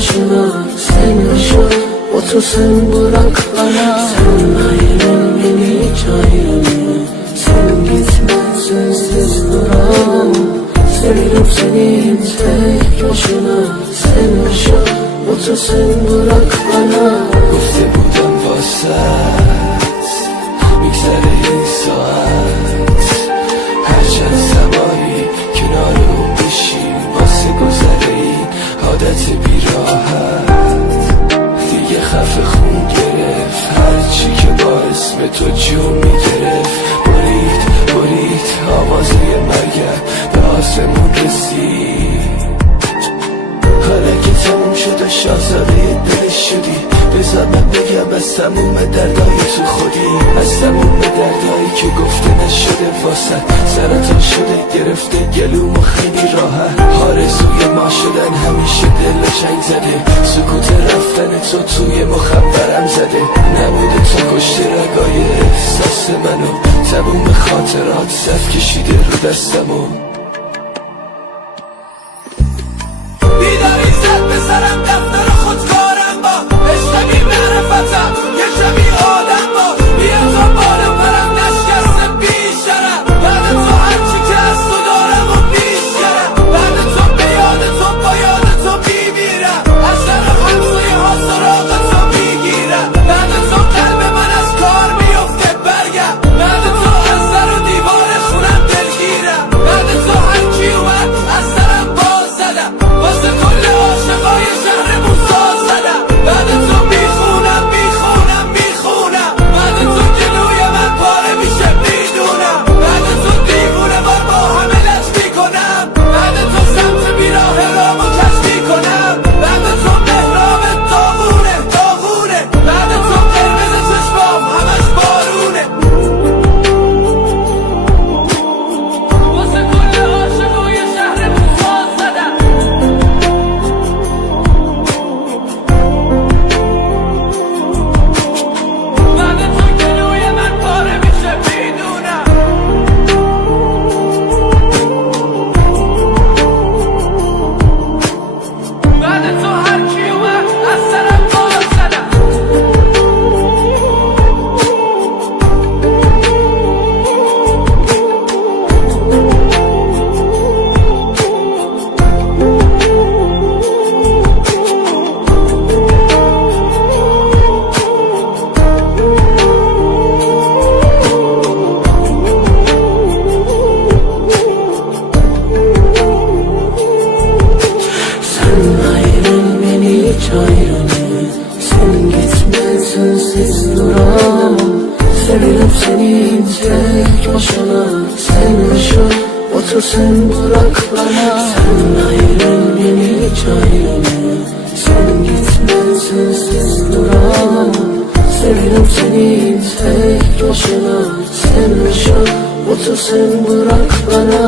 başına sen yaşa, otur sen bırak bana. Sen ayrıl beni hiç ayrılma, sen gitme sensiz duramam. Seviyorum seni tek başına sen yaşa, otur sen bırak bana. گفته بودم واسط میگذره این ساعت، هر چند سمایی کنار اون بشیم واسه گذره این عادت بیراحت. دیگه خفه خون گرفت هرچی که با اسم تو جون میگرفت. برید آوازه مرگم به آسمون رسید. حالا که تموم شد و شاهزاده دلش شدی، بذار من بگم از تموم دردای تو خودی، از تموم دردایی که گفته نشده واسد. سرطان شده گرفته گلوم و خیلی راحت، آرزوی ما شدن همیشه دل و چنگ زده. سکوت رفتن تو توی مخبرم زده، نبود تو کشته رگای احساس منو، تموم خاطرات صف کشیده رو دستمو. بیداری زد به سرم دفتر خودکارم با عشق بی معرفتم یه شبی آدم با بیا تا بالا پرم نشکسته بیشترم. بعد تو هرچی که از تو دارم و بیشترم، بعد تو به یاد تو با یاد تو بیمیرم، از سر همسایه ها سراغ تو میگیرم. بعد تو قلب من از کار میفته برگم، بعد تو از سر و دیوار خونم دلگیرم. بعد تو هرکی اومد از سرم باز زدم، واسه کل عاشقای شهرمون ساز زدم. بعد تو میخونم بعد تو جلوی من پاره میشه میدونم. بعد تو دیوونه بار با همه لج میکنم، بعد تو سمت بیراه رامو کش میکنم. بعد تو مهراب داغونه، بعد تو قرمز چشمام همش بارونه. واسه کل عاشقای شهرمون ساز زدم. بعد تو جلوی من پاره میشه میدونم. بعد تو هرکی اومد از سرم باز زدم. Sen ayrıl beni hiç ayrılma, sen gitme sensiz duramam. Seviyorum seni tek başına sen yaşa, otur sen bırak bana. Sen ayrıl beni hiç ayrılma, sen gitme sensiz duramam. Seviyorum seni tek başına sen yaşa, otur sen bırak bana.